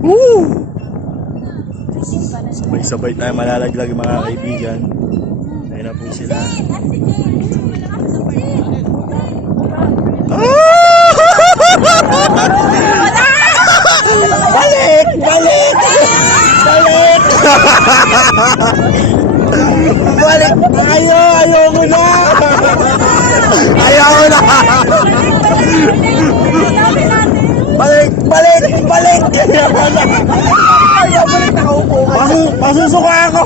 Woo! Sabay-sabay tayo malalaglag mga kaibigan. Ayun na po sila. Balik! Balik! Balik! Balik tayo! Ayaw mo na! Ayaw mo na! Balik! Balik! Balik! Ayaw mo na! Ayaw mo na! Nakaupo ka! Pasusuka ako!